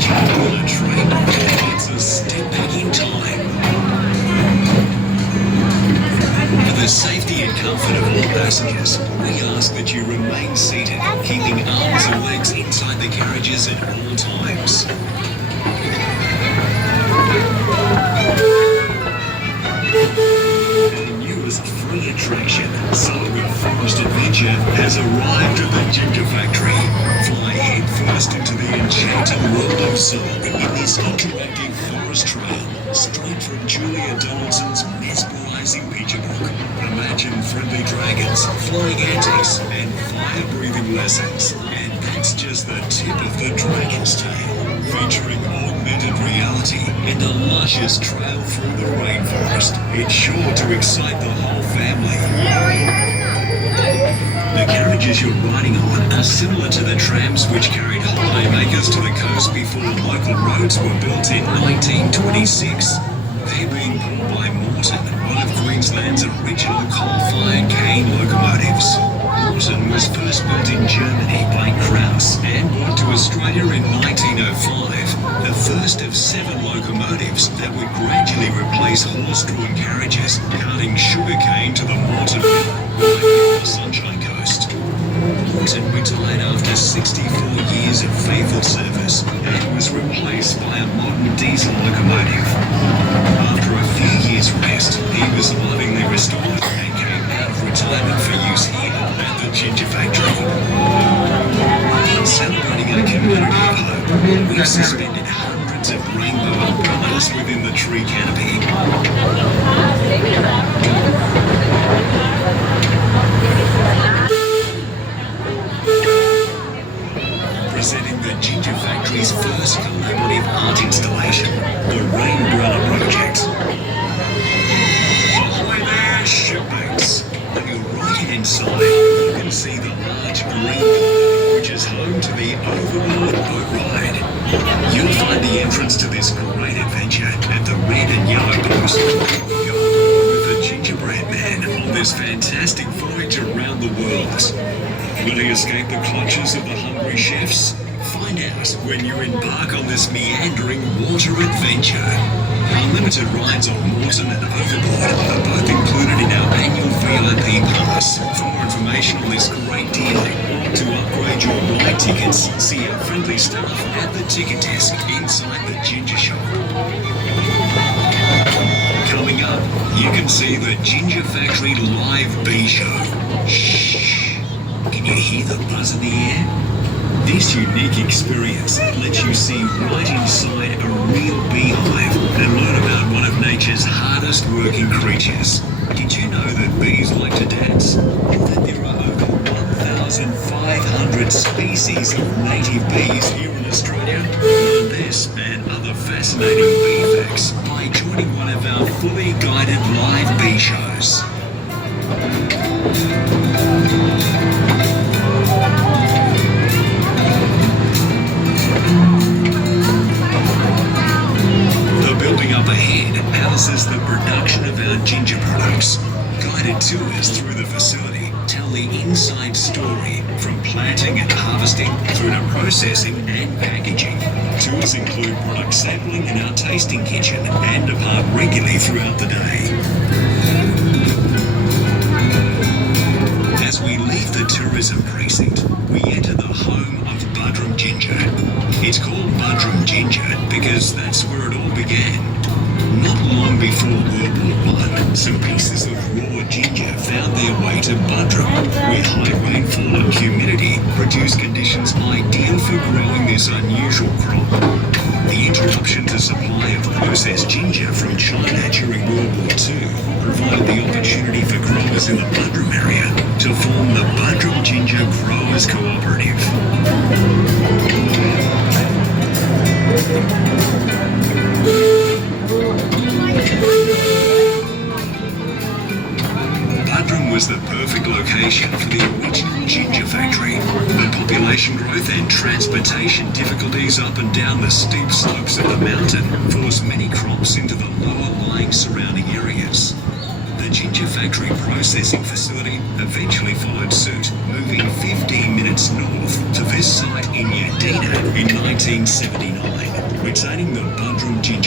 jump on a train, it's a step back in time. For the safety and comfort of all passengers, we ask that you remain seated, keeping arms and legs inside the carriages at all times. Our newest free attraction, Saga Forest Adventure, has arrived at the Ginger Factory. Fly headfirst into the enchanting world of Zog in this interactive forest trail, straight from Julia Donaldson's mesmerising picture book. Imagine friendly dragons, flying antics, and fire-breathing lessons. And that's just the tip of the dragon's tail, featuring augmented reality and a luscious trail through the rainforest. It's sure to excite the whole family. The carriages you're riding on are similar to the trams which carried holidaymakers to the coast before local roads were built in 1926. They're being pulled by Morton, one of Queensland's original coal-fired cane locomotives. Morton was first built in Germany by Krauss and brought to Australia in 1905, the first of 7 locomotives that would gradually replace horse-drawn carriages carting sugarcane to the Morton River right near the Sunshine Coast. Morton retired after 64 years of faithful service and was replaced by a modern diesel locomotive. After a few years' rest, he was lovingly restored and came out of retirement for use here at the Ginger Factory. Celebrating our community of hope, we've suspended hundreds of rainbow umbrellas within the tree canopy. Presenting the Ginger Factory's first collaborative art installation, the Rainbrella Project. Ahoy there, shipmates! On your right-hand side, you can see the large green building which is home to the Overboard Boat Ride. You'll find the entrance to this great adventure at the red and yellow post. Go with the Gingerbread Man on this fantastic voyage around the world. Will he escape the clutches of the hungry chefs? Find out when you embark on this meandering water adventure. Unlimited rides on Morton and Overboard are both included in our annual VIP pass. For more information on this great deal, or to upgrade your ride tickets, see our friendly staff at the ticket desk inside the Ginger Shop. Coming up, you can see the Ginger Factory Live Bee Show. Shh! Can you hear the buzz in the air? This unique experience lets you see right inside a real beehive and learn about one of nature's hardest working creatures. Did you know that bees like to dance? And that there are over 1,500 species of native bees here in Australia? Learn this and other fascinating bee facts by joining one of our fully guided live bee shows. Building up ahead houses the production of our ginger products. Guided tours through the facility tell the inside story from planting and harvesting through to processing and packaging. Tours include product sampling in our tasting kitchen and depart regularly throughout the day. As we leave the tourism precinct, we enter the home of Buderim Ginger. It's called Buderim Ginger because that's where it all began. Not long before World War I, some pieces of raw ginger found their way to Buderim, where high rainfall and humidity produce conditions ideal for growing this unusual crop. The interruption to supply of processed ginger from China during World War II provided the opportunity for growers in the Buderim area to form the Buderim Ginger Growers Cooperative. Buderim was the perfect location for the original ginger factory, but population growth and transportation difficulties up and down the steep slopes of the mountain forced many crops into the lower-lying surrounding areas. The ginger factory processing facility eventually followed suit, moving 15 minutes north to this site in Yandina in 1979. retaining the Buderim